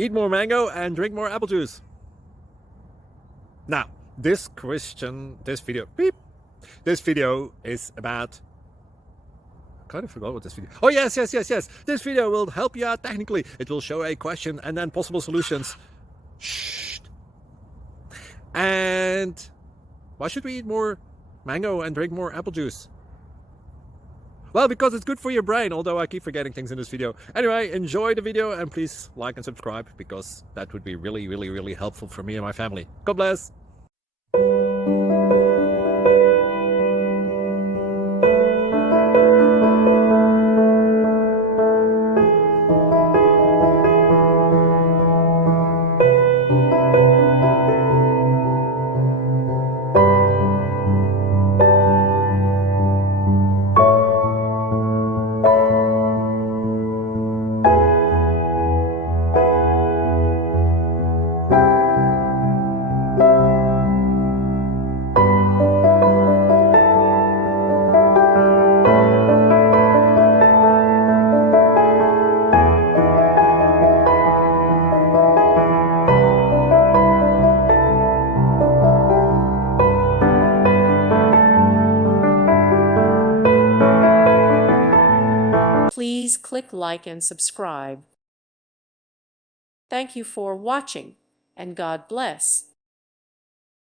Eat more mango and drink more apple juice. Now, this video is about, I kind of forgot what this video. Oh, yes. This video will help you out technically. It will show a question and then possible solutions. Shh. And why should we eat more mango and drink more apple juice? Well, because it's good for your brain, although I keep forgetting things in this video. Anyway, enjoy the video and please like and subscribe, because that would be really helpful for me and my family. God bless. Please click like and subscribe. Thank you for watching, and God bless.